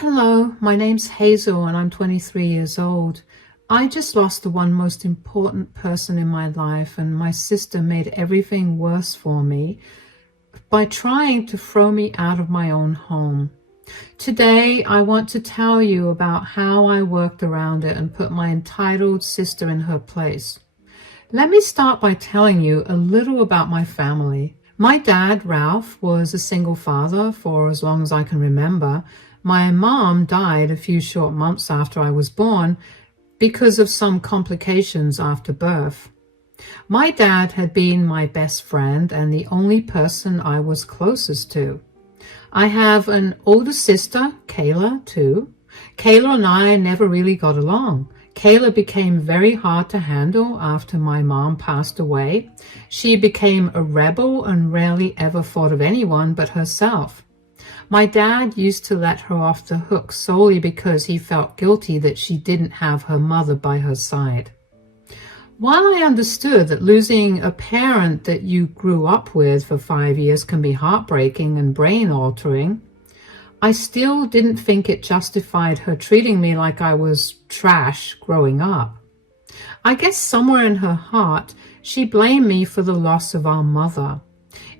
Hello, my name's Hazel and I'm 23 years old. I just lost the one most important person in my life, and my sister made everything worse for me by trying to throw me out of my own home. Today, I want to tell you about how I worked around it and put my entitled sister in her place. Let me start by telling you a little about my family. My dad, Ralph, was a single father for as long as I can remember. My mom died a few short months after I was born because of some complications after birth. My dad had been my best friend and the only person I was closest to. I have an older sister, Kayla, too. Kayla and I never really got along. Kayla became very hard to handle after my mom passed away. She became a rebel and rarely ever thought of anyone but herself. My dad used to let her off the hook solely because he felt guilty that she didn't have her mother by her side. While I understood that losing a parent that you grew up with for 5 years can be heartbreaking and brain-altering, I still didn't think it justified her treating me like I was trash growing up. I guess somewhere in her heart, she blamed me for the loss of our mother.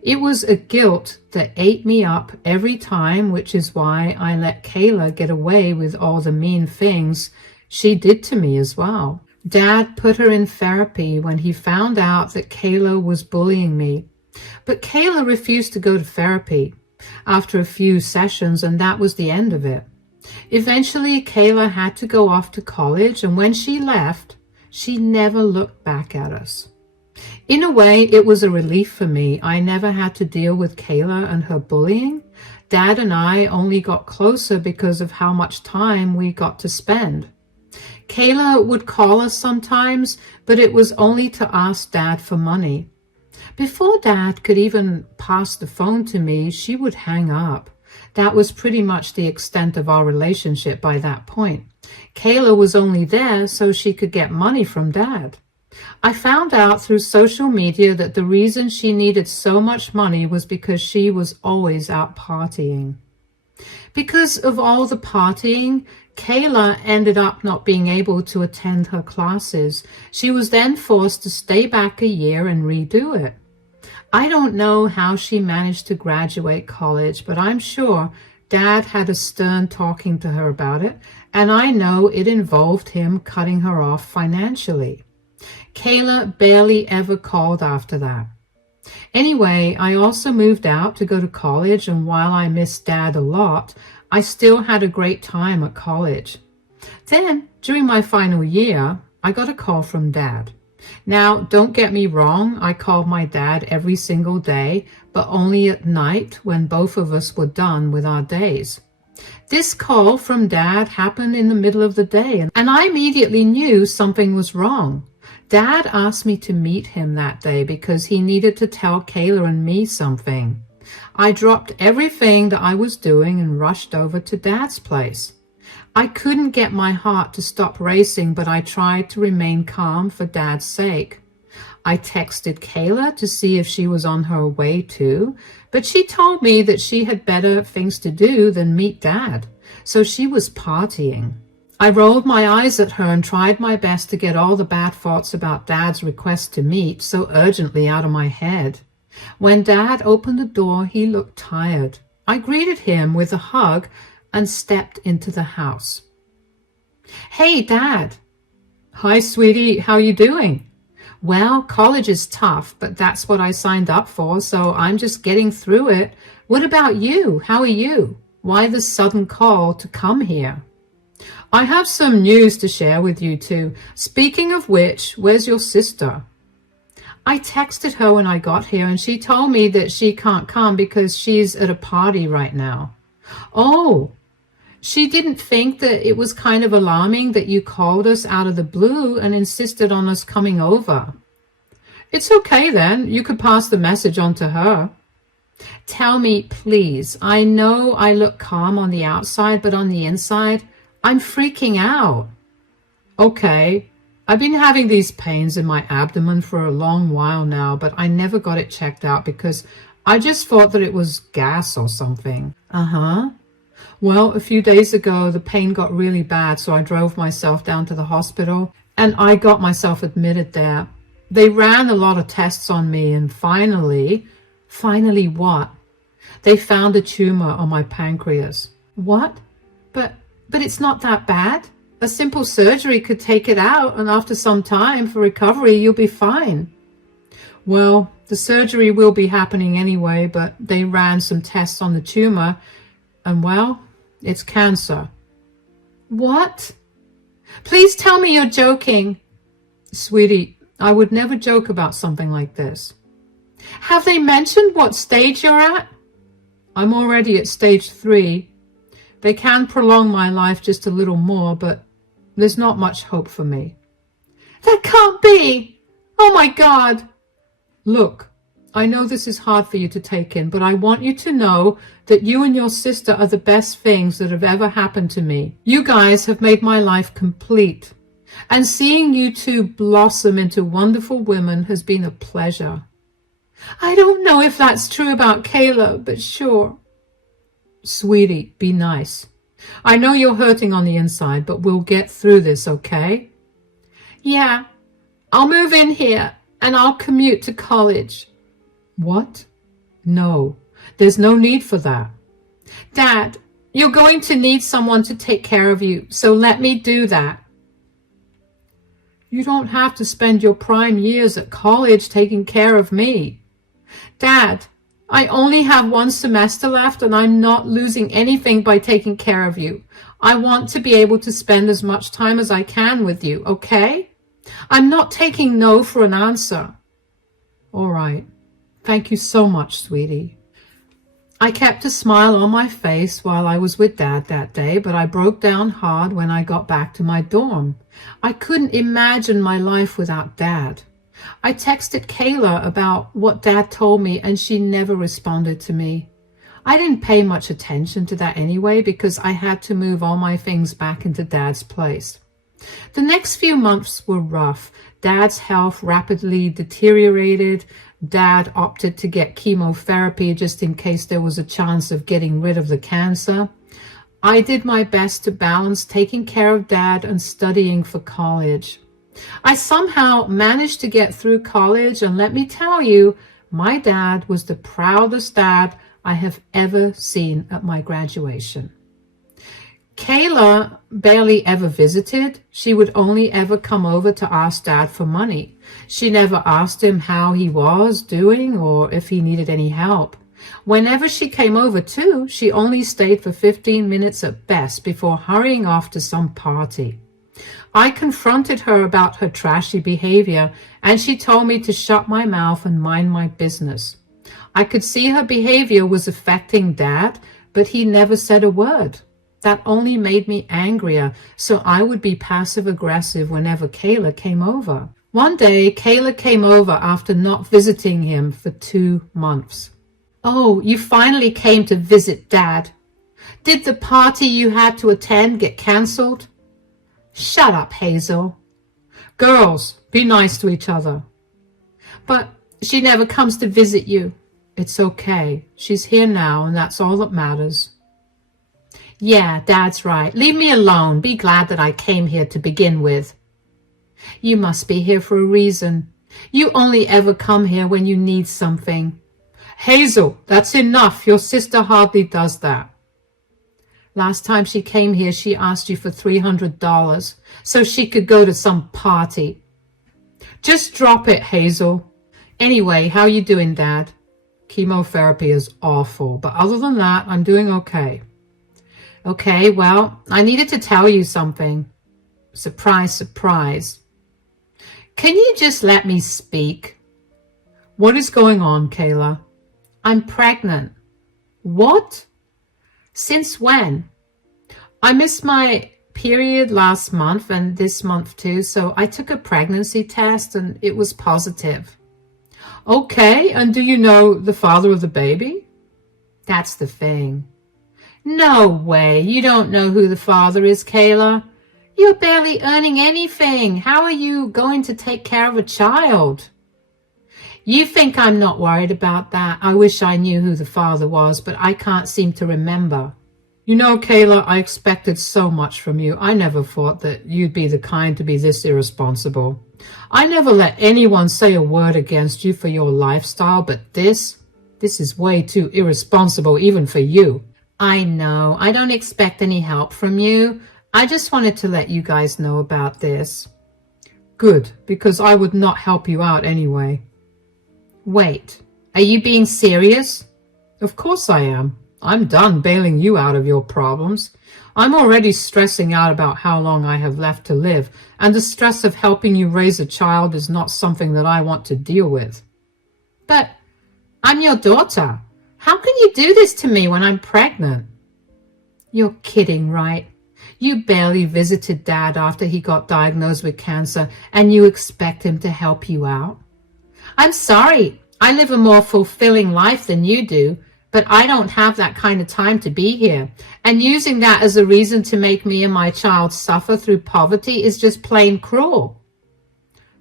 It was a guilt that ate me up every time, which is why I let Kayla get away with all the mean things she did to me as well. Dad put her in therapy when he found out that Kayla was bullying me. But Kayla refused to go to therapy after a few sessions, and that was the end of it. Eventually, Kayla had to go off to college, and when she left, she never looked back at us. In a way, it was a relief for me. I never had to deal with Kayla and her bullying. Dad and I only got closer because of how much time we got to spend. Kayla would call us sometimes, but it was only to ask Dad for money. Before Dad could even pass the phone to me, she would hang up. That was pretty much the extent of our relationship by that point. Kayla was only there so she could get money from Dad. I found out through social media that the reason she needed so much money was because she was always out partying. Because of all the partying, Kayla ended up not being able to attend her classes. She was then forced to stay back a year and redo it. I don't know how she managed to graduate college, but I'm sure Dad had a stern talking to her about it, and I know it involved him cutting her off financially. Kayla barely ever called after that. Anyway, I also moved out to go to college, and while I missed Dad a lot, I still had a great time at college. Then, during my final year, I got a call from Dad. Now, don't get me wrong, I called my dad every single day, but only at night when both of us were done with our days. This call from Dad happened in the middle of the day, and I immediately knew something was wrong. Dad asked me to meet him that day because he needed to tell Kayla and me something. I dropped everything that I was doing and rushed over to Dad's place. I couldn't get my heart to stop racing, but I tried to remain calm for Dad's sake. I texted Kayla to see if she was on her way too, but she told me that she had better things to do than meet Dad, so she was partying. I rolled my eyes at her and tried my best to get all the bad thoughts about Dad's request to meet so urgently out of my head. When Dad opened the door, he looked tired. I greeted him with a hug and stepped into the house. "Hey, Dad." "Hi, sweetie. How you doing?" "Well, college is tough, but that's what I signed up for, so I'm just getting through it. What about you? How are you? Why the sudden call to come here?" "I have some news to share with you too. Speaking of which, where's your sister?" "I texted her when I got here, and she told me that she can't come because she's at a party right now." "Oh, she didn't think that it was kind of alarming that you called us out of the blue and insisted on us coming over." "It's okay then. You could pass the message on to her." "Tell me, please. I know I look calm on the outside, but on the inside, I'm freaking out." "Okay. I've been having these pains in my abdomen for a long while now, but I never got it checked out because I just thought that it was gas or something." "Uh-huh. Well, a few days ago, the pain got really bad, so I drove myself down to the hospital and I got myself admitted there. They ran a lot of tests on me and finally what? They found a tumor on my pancreas. What? But it's not that bad. A simple surgery could take it out, and after some time for recovery, you'll be fine. Well, the surgery will be happening anyway, but they ran some tests on the tumor, and well, it's cancer. What? Please tell me you're joking. Sweetie, I would never joke about something like this. Have they mentioned what stage you're at? I'm already at stage 3. They can prolong my life just a little more, but there's not much hope for me. That can't be! Oh my God! Look, I know this is hard for you to take in, but I want you to know that you and your sister are the best things that have ever happened to me. You guys have made my life complete, and seeing you two blossom into wonderful women has been a pleasure. I don't know if that's true about Kayla, but sure. Sweetie, be nice. I know you're hurting on the inside, but we'll get through this, okay? Yeah, I'll move in here and I'll commute to college. What? No, there's no need for that. Dad, you're going to need someone to take care of you, so let me do that. You don't have to spend your prime years at college taking care of me. Dad, I only have 1 semester left and I'm not losing anything by taking care of you. I want to be able to spend as much time as I can with you, okay? I'm not taking no for an answer. All right. Thank you so much, sweetie. I kept a smile on my face while I was with Dad that day, but I broke down hard when I got back to my dorm. I couldn't imagine my life without Dad. I texted Kayla about what Dad told me, and she never responded to me. I didn't pay much attention to that anyway because I had to move all my things back into Dad's place. The next few months were rough. Dad's health rapidly deteriorated. Dad opted to get chemotherapy just in case there was a chance of getting rid of the cancer. I did my best to balance taking care of Dad and studying for college. I somehow managed to get through college, and let me tell you, my dad was the proudest dad I have ever seen at my graduation. Kayla barely ever visited. She would only ever come over to ask Dad for money. She never asked him how he was doing or if he needed any help. Whenever she came over too, she only stayed for 15 minutes at best before hurrying off to some party. I confronted her about her trashy behavior, and she told me to shut my mouth and mind my business. I could see her behavior was affecting Dad, but he never said a word. That only made me angrier, so I would be passive-aggressive whenever Kayla came over. One day, Kayla came over after not visiting him for 2 months. Oh, you finally came to visit Dad. Did the party you had to attend get cancelled? Shut up, Hazel. Girls, be nice to each other. But she never comes to visit you. It's okay. She's here now, and that's all that matters. Yeah, Dad's right. Leave me alone. Be glad that I came here to begin with. You must be here for a reason. You only ever come here when you need something. Hazel, that's enough. Your sister hardly does that. Last time she came here, she asked you for $300 so she could go to some party. Just drop it, Hazel. Anyway, how you doing, Dad? Chemotherapy is awful, but other than that, I'm doing okay. Okay, well, I needed to tell you something. Surprise, surprise. Can you just let me speak? What is going on, Kayla? I'm pregnant. What? Since when? I missed my period last month and this month too, so I took a pregnancy test and it was positive. Okay, and do you know the father of the baby? That's the thing. No way, you don't know who the father is, Kayla. You're barely earning anything. How are you going to take care of a child? You think I'm not worried about that? I wish I knew who the father was, but I can't seem to remember. You know, Kayla, I expected so much from you. I never thought that you'd be the kind to be this irresponsible. I never let anyone say a word against you for your lifestyle, but this is way too irresponsible even for you. I know, I don't expect any help from you. I just wanted to let you guys know about this. Good, because I would not help you out anyway. Wait, are you being serious? Of course I am. I'm done bailing you out of your problems. I'm already stressing out about how long I have left to live, and the stress of helping you raise a child is not something that I want to deal with. But I'm your daughter. How can you do this to me when I'm pregnant? You're kidding, right? You barely visited Dad after he got diagnosed with cancer, and you expect him to help you out? I'm sorry. I live a more fulfilling life than you do, but I don't have that kind of time to be here. And using that as a reason to make me and my child suffer through poverty is just plain cruel.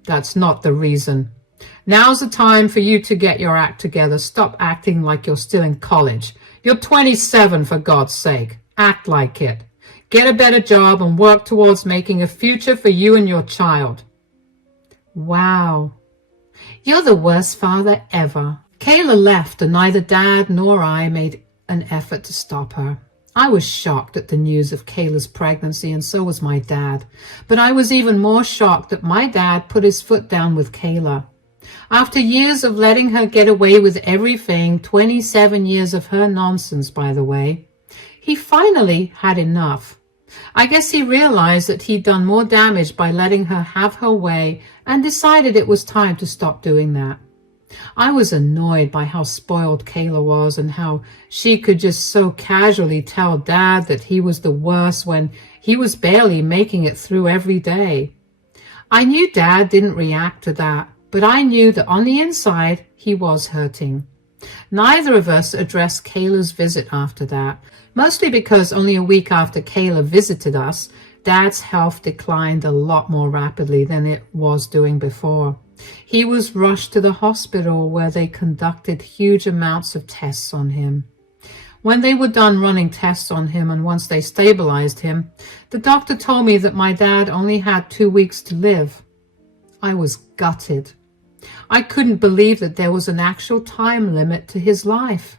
That's not the reason. Now's the time for you to get your act together. Stop acting like you're still in college. You're 27, for God's sake. Act like it. Get a better job and work towards making a future for you and your child. Wow. You're the worst father ever. Kayla left, and neither Dad nor I made an effort to stop her. I was shocked at the news of Kayla's pregnancy, and so was my dad. But I was even more shocked that my dad put his foot down with Kayla. After years of letting her get away with everything, 27 years of her nonsense, by the way, he finally had enough. I guess he realized that he'd done more damage by letting her have her way and decided it was time to stop doing that. I was annoyed by how spoiled Kayla was and how she could just so casually tell Dad that he was the worst when he was barely making it through every day. I knew Dad didn't react to that, but I knew that on the inside he was hurting. Neither of us addressed Kayla's visit after that, mostly because only a week after Kayla visited us, Dad's health declined a lot more rapidly than it was doing before. He was rushed to the hospital where they conducted huge amounts of tests on him. When they were done running tests on him and once they stabilized him, the doctor told me that my dad only had 2 weeks to live. I was gutted. I couldn't believe that there was an actual time limit to his life.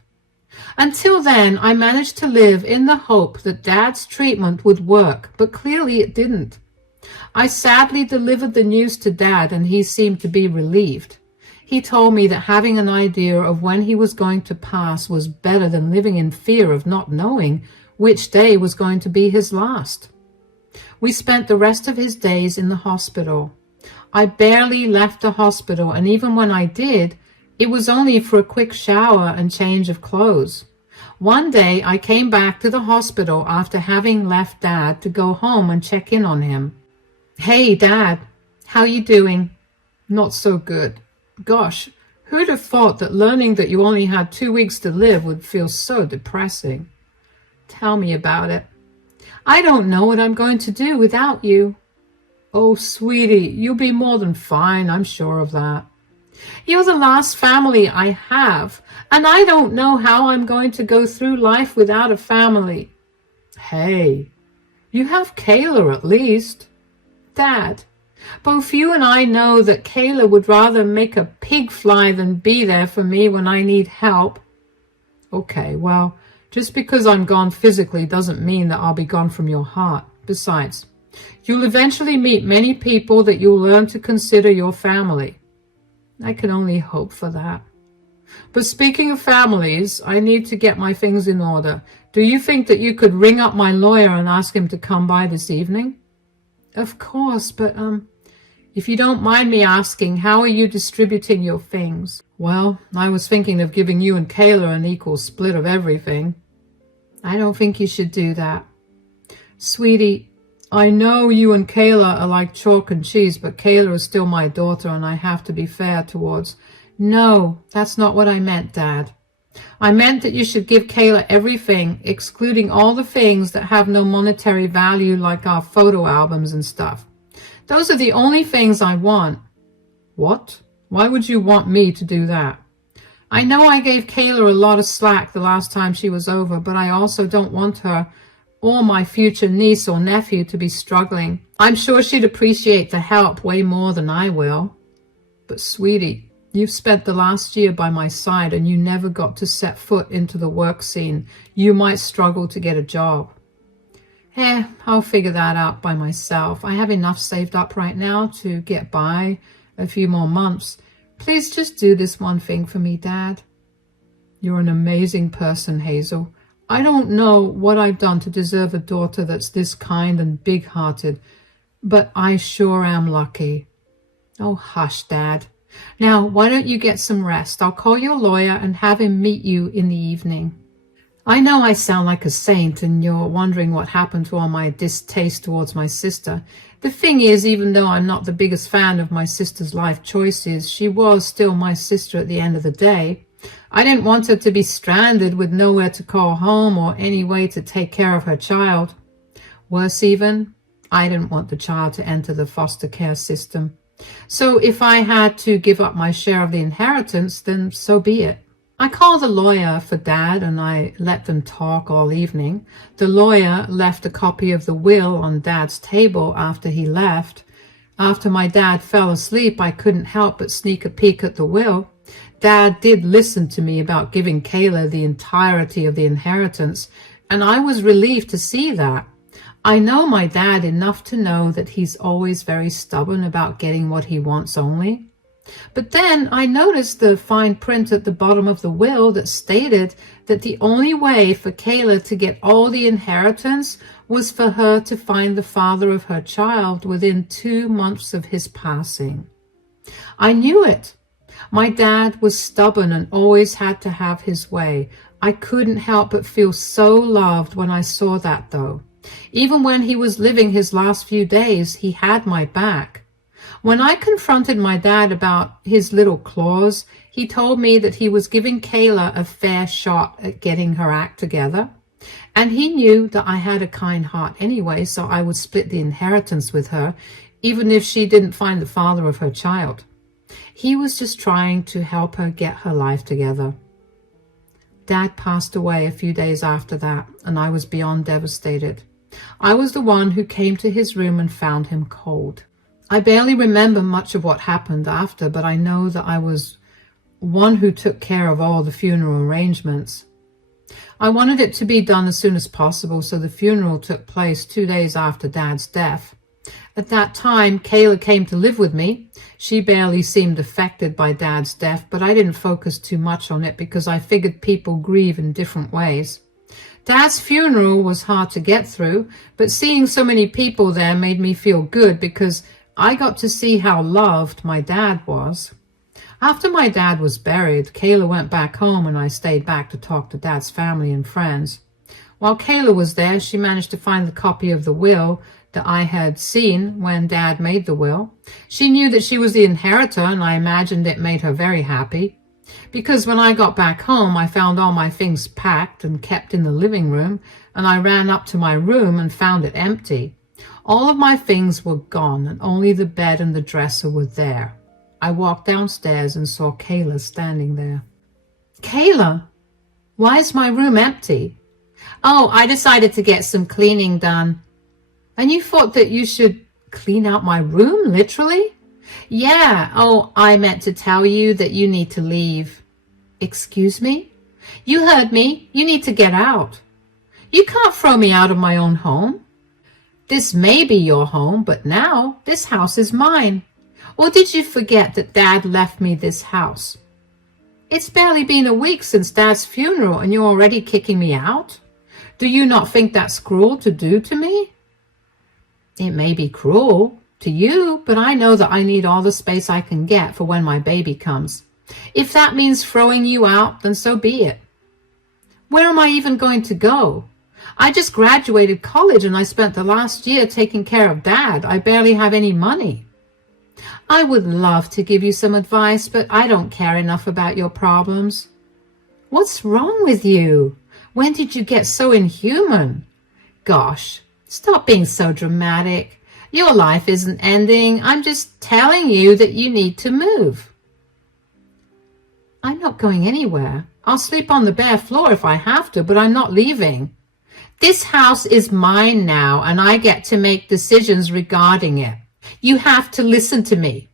Until then, I managed to live in the hope that Dad's treatment would work, but clearly it didn't. I sadly delivered the news to Dad, and he seemed to be relieved. He told me that having an idea of when he was going to pass was better than living in fear of not knowing which day was going to be his last. We spent the rest of his days in the hospital. I barely left the hospital, and even when I did, it was only for a quick shower and change of clothes. One day I came back to the hospital after having left Dad to go home and check in on him. Hey, Dad, how you doing? Not so good. Gosh, who'd have thought that learning that you only had 2 weeks to live would feel so depressing? Tell me about it. I don't know what I'm going to do without you. Oh, sweetie, you'll be more than fine, I'm sure of that. You're the last family I have, and I don't know how I'm going to go through life without a family. Hey, you have Kayla at least. Dad, both you and I know that Kayla would rather make a pig fly than be there for me when I need help. Okay, well, just because I'm gone physically doesn't mean that I'll be gone from your heart. Besides, you'll eventually meet many people that you'll learn to consider your family. I can only hope for that. But speaking of families, I need to get my things in order. Do you think that you could ring up my lawyer and ask him to come by this evening? Of course, but if you don't mind me asking, how are you distributing your things? Well, I was thinking of giving you and Kayla an equal split of everything. I don't think you should do that. Sweetie, I know you and Kayla are like chalk and cheese, but Kayla is still my daughter and I have to be fair towards... No, that's not what I meant, Dad. I meant that you should give Kayla everything, excluding all the things that have no monetary value like our photo albums and stuff. Those are the only things I want. What? Why would you want me to do that? I know I gave Kayla a lot of slack the last time she was over, but I also don't want her or my future niece or nephew to be struggling. I'm sure she'd appreciate the help way more than I will. But sweetie, you've spent the last year by my side and you never got to set foot into the work scene. You might struggle to get a job. I'll figure that out by myself. I have enough saved up right now to get by a few more months. Please just do this one thing for me, Dad. You're an amazing person, Hazel. I don't know what I've done to deserve a daughter that's this kind and big-hearted, but I sure am lucky. Oh, hush, Dad. Now, why don't you get some rest? I'll call your lawyer and have him meet you in the evening. I know I sound like a saint and you're wondering what happened to all my distaste towards my sister. The thing is, even though I'm not the biggest fan of my sister's life choices, she was still my sister at the end of the day. I didn't want her to be stranded with nowhere to call home or any way to take care of her child. Worse even, I didn't want the child to enter the foster care system. So if I had to give up my share of the inheritance, then so be it. I called the lawyer for Dad and I let them talk all evening. The lawyer left a copy of the will on Dad's table after he left. After my dad fell asleep, I couldn't help but sneak a peek at the will. Dad did listen to me about giving Kayla the entirety of the inheritance, and I was relieved to see that. I know my dad enough to know that he's always very stubborn about getting what he wants only. But then I noticed the fine print at the bottom of the will that stated that the only way for Kayla to get all the inheritance was for her to find the father of her child within 2 months of his passing. I knew it. My dad was stubborn and always had to have his way. I couldn't help but feel so loved when I saw that, though. Even when he was living his last few days, he had my back. When I confronted my dad about his little clause, he told me that he was giving Kayla a fair shot at getting her act together. And he knew that I had a kind heart anyway, so I would split the inheritance with her, even if she didn't find the father of her child. He was just trying to help her get her life together. Dad passed away a few days after that, and I was beyond devastated. I was the one who came to his room and found him cold. I barely remember much of what happened after, but I know that I was one who took care of all the funeral arrangements. I wanted it to be done as soon as possible, so the funeral took place 2 days after Dad's death. At that time, Kayla came to live with me. She barely seemed affected by Dad's death, but I didn't focus too much on it because I figured people grieve in different ways. Dad's funeral was hard to get through, but seeing so many people there made me feel good because I got to see how loved my dad was. After my dad was buried, Kayla went back home and I stayed back to talk to Dad's family and friends. While Kayla was there, she managed to find the copy of the will that I had seen when Dad made the will. She knew that she was the inheritor, and I imagined it made her very happy. Because when I got back home, I found all my things packed and kept in the living room, and I ran up to my room and found it empty. All of my things were gone, and only the bed and the dresser were there. I walked downstairs and saw Kayla standing there. Kayla, why is my room empty? Oh, I decided to get some cleaning done. And you thought that you should clean out my room, literally? Yeah, oh, I meant to tell you that you need to leave. Excuse me? You heard me. You need to get out. You can't throw me out of my own home. This may be your home, but now this house is mine. Or did you forget that Dad left me this house? It's barely been a week since Dad's funeral and you're already kicking me out? Do you not think that's cruel to do to me? It may be cruel to you, but I know that I need all the space I can get for when my baby comes. If that means throwing you out, then so be it. Where am I even going to go? I just graduated college and I spent the last year taking care of Dad. I barely have any money. I would love to give you some advice, but I don't care enough about your problems. What's wrong with you? When did you get so inhuman? Gosh, stop being so dramatic. Your life isn't ending. I'm just telling you that you need to move. I'm not going anywhere. I'll sleep on the bare floor if I have to, but I'm not leaving. This house is mine now, and I get to make decisions regarding it. You have to listen to me.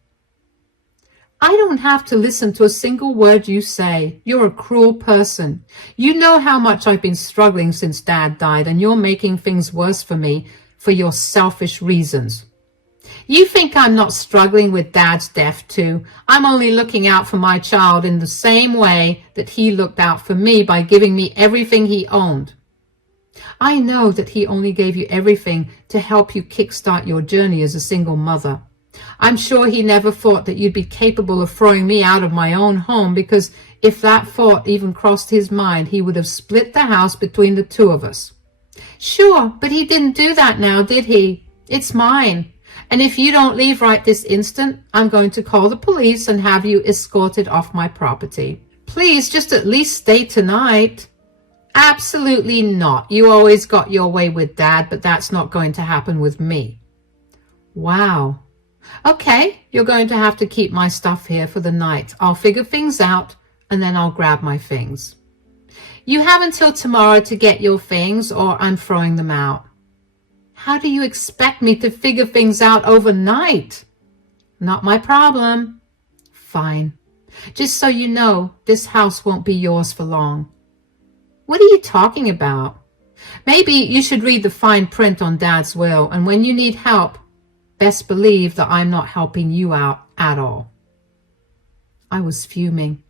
I don't have to listen to a single word you say. You're a cruel person. You know how much I've been struggling since Dad died, and you're making things worse for me for your selfish reasons. You think I'm not struggling with Dad's death too? I'm only looking out for my child in the same way that he looked out for me by giving me everything he owned. I know that he only gave you everything to help you kickstart your journey as a single mother. I'm sure he never thought that you'd be capable of throwing me out of my own home, because if that thought even crossed his mind, he would have split the house between the two of us. Sure, but he didn't do that now, did he? It's mine. And if you don't leave right this instant, I'm going to call the police and have you escorted off my property. Please, just at least stay tonight. Absolutely not. You always got your way with Dad, but that's not going to happen with me. Wow. Okay, you're going to have to keep my stuff here for the night. I'll figure things out, and then I'll grab my things. You have until tomorrow to get your things, or I'm throwing them out. How do you expect me to figure things out overnight? Not my problem. Fine. Just so you know, this house won't be yours for long. What are you talking about? Maybe you should read the fine print on Dad's will, and when you need help, best believe that I'm not helping you out at all. I was fuming.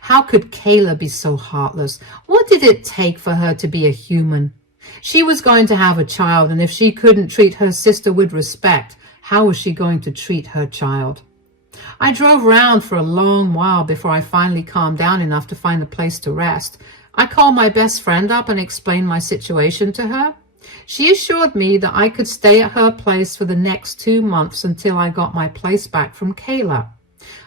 How could Kayla be so heartless? What did it take for her to be a human? She was going to have a child, and if she couldn't treat her sister with respect, how was she going to treat her child? I drove around for a long while before I finally calmed down enough to find a place to rest. I called my best friend up and explained my situation to her. She assured me that I could stay at her place for the next 2 months until I got my place back from Kayla.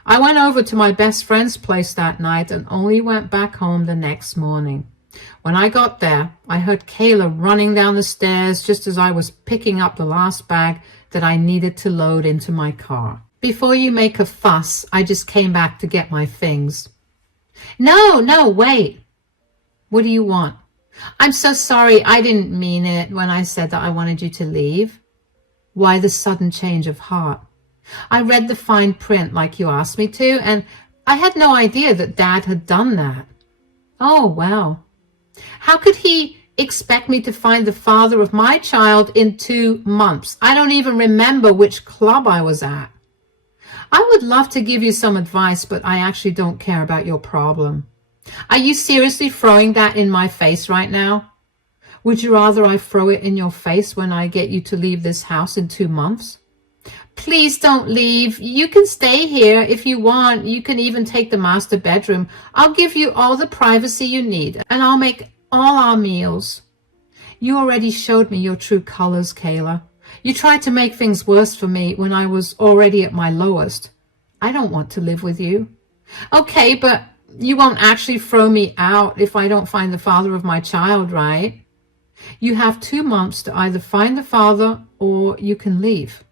I went over to my best friend's place that night and only went back home the next morning. When I got there, I heard Kayla running down the stairs just as I was picking up the last bag that I needed to load into my car. Before you make a fuss, I just came back to get my things. No, wait. What do you want? I'm so sorry, I didn't mean it when I said that I wanted you to leave. Why the sudden change of heart? I read the fine print like you asked me to, and I had no idea that Dad had done that. Oh, well. How could he expect me to find the father of my child in 2 months? I don't even remember which club I was at. I would love to give you some advice, but I actually don't care about your problem. Are you seriously throwing that in my face right now? Would you rather I throw it in your face when I get you to leave this house in 2 months? Please don't leave. You can stay here if you want. You can even take the master bedroom. I'll give you all the privacy you need, and I'll make all our meals. You already showed me your true colors, Kayla. You tried to make things worse for me when I was already at my lowest. I don't want to live with you. Okay, but you won't actually throw me out if I don't find the father of my child, right? You have 2 months to either find the father or you can leave.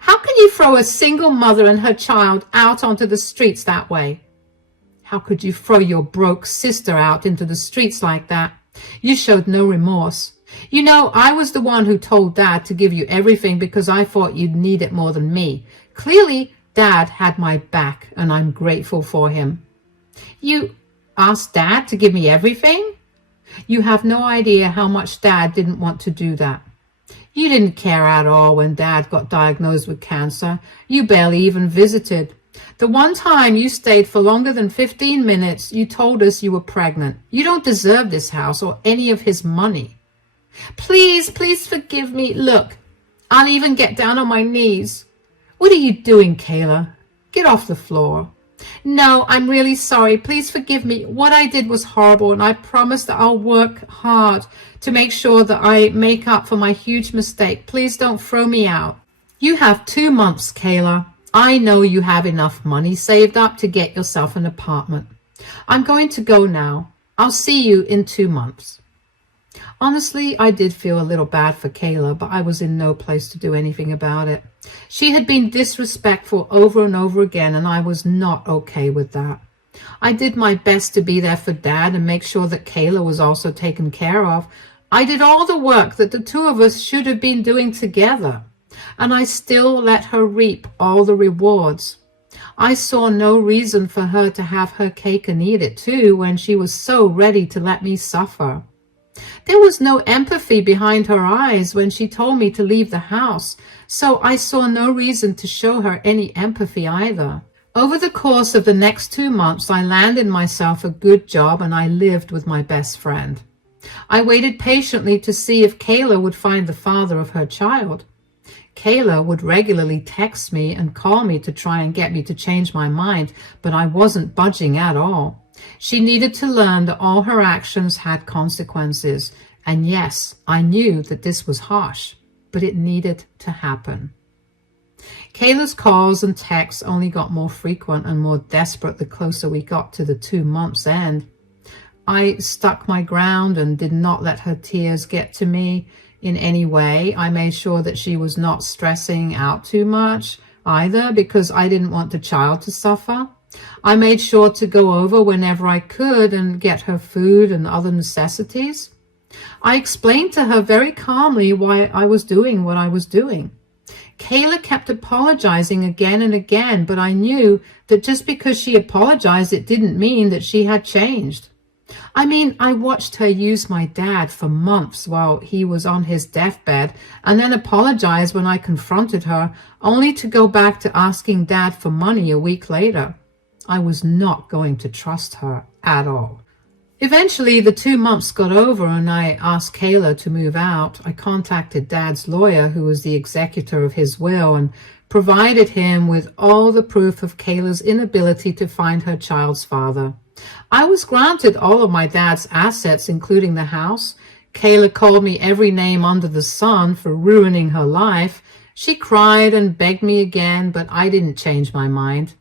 How can you throw a single mother and her child out onto the streets that way? How could you throw your broke sister out into the streets like that? You showed no remorse. You know, I was the one who told Dad to give you everything because I thought you'd need it more than me. Clearly, Dad had my back, and I'm grateful for him. You asked Dad to give me everything? You have no idea how much Dad didn't want to do that. You didn't care at all when Dad got diagnosed with cancer. You barely even visited. The one time you stayed for longer than 15 minutes, you told us you were pregnant. You don't deserve this house or any of his money. Please forgive me. Look, I'll even get down on my knees. What are you doing, Kayla? Get off the floor. No, I'm really sorry. Please forgive me. What I did was horrible, and I promise that I'll work hard to make sure that I make up for my huge mistake. Please don't throw me out. You have 2 months, Kayla. I know you have enough money saved up to get yourself an apartment. I'm going to go now. I'll see you in 2 months. Honestly, I did feel a little bad for Kayla, but I was in no place to do anything about it. She had been disrespectful over and over again, and I was not okay with that. I did my best to be there for Dad and make sure that Kayla was also taken care of. I did all the work that the two of us should have been doing together, and I still let her reap all the rewards. I saw no reason for her to have her cake and eat it too when she was so ready to let me suffer. There was no empathy behind her eyes when she told me to leave the house, so I saw no reason to show her any empathy either. Over the course of the next 2 months, I landed myself a good job and I lived with my best friend. I waited patiently to see if Kayla would find the father of her child. Kayla would regularly text me and call me to try and get me to change my mind, but I wasn't budging at all. She needed to learn that all her actions had consequences. And yes, I knew that this was harsh, but it needed to happen. Kayla's calls and texts only got more frequent and more desperate the closer we got to the 2 months' end. I stuck my ground and did not let her tears get to me in any way. I made sure that she was not stressing out too much either because I didn't want the child to suffer. I made sure to go over whenever I could and get her food and other necessities. I explained to her very calmly why I was doing what I was doing. Kayla kept apologizing again and again, but I knew that just because she apologized, it didn't mean that she had changed. I mean, I watched her use my dad for months while he was on his deathbed and then apologize when I confronted her, only to go back to asking Dad for money a week later. I was not going to trust her at all. Eventually, the 2 months got over and I asked Kayla to move out. I contacted Dad's lawyer, who was the executor of his will, and provided him with all the proof of Kayla's inability to find her child's father. I was granted all of my dad's assets, including the house. Kayla called me every name under the sun for ruining her life. She cried and begged me again, but I didn't change my mind.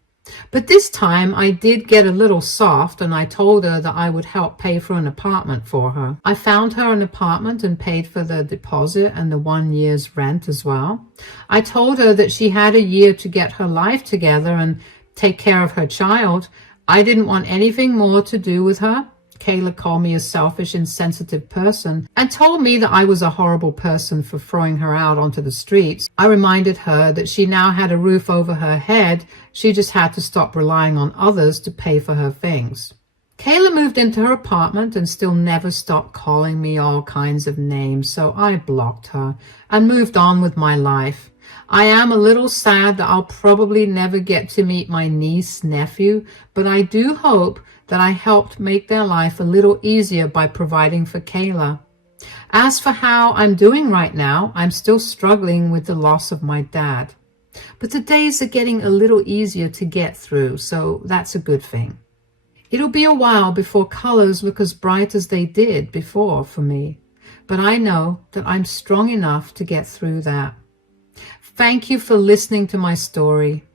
But this time I did get a little soft and I told her that I would help pay for an apartment for her. I found her an apartment and paid for the deposit and the 1 year's rent as well. I told her that she had a year to get her life together and take care of her child. I didn't want anything more to do with her. Kayla called me a selfish, insensitive person and told me that I was a horrible person for throwing her out onto the streets. I reminded her that she now had a roof over her head. She just had to stop relying on others to pay for her things. Kayla moved into her apartment and still never stopped calling me all kinds of names, so I blocked her and moved on with my life. I am a little sad that I'll probably never get to meet my niece, nephew, but I do hope that I helped make their life a little easier by providing for Kayla. As for how I'm doing right now, I'm still struggling with the loss of my dad. But the days are getting a little easier to get through, so that's a good thing. It'll be a while before colors look as bright as they did before for me, but I know that I'm strong enough to get through that. Thank you for listening to my story.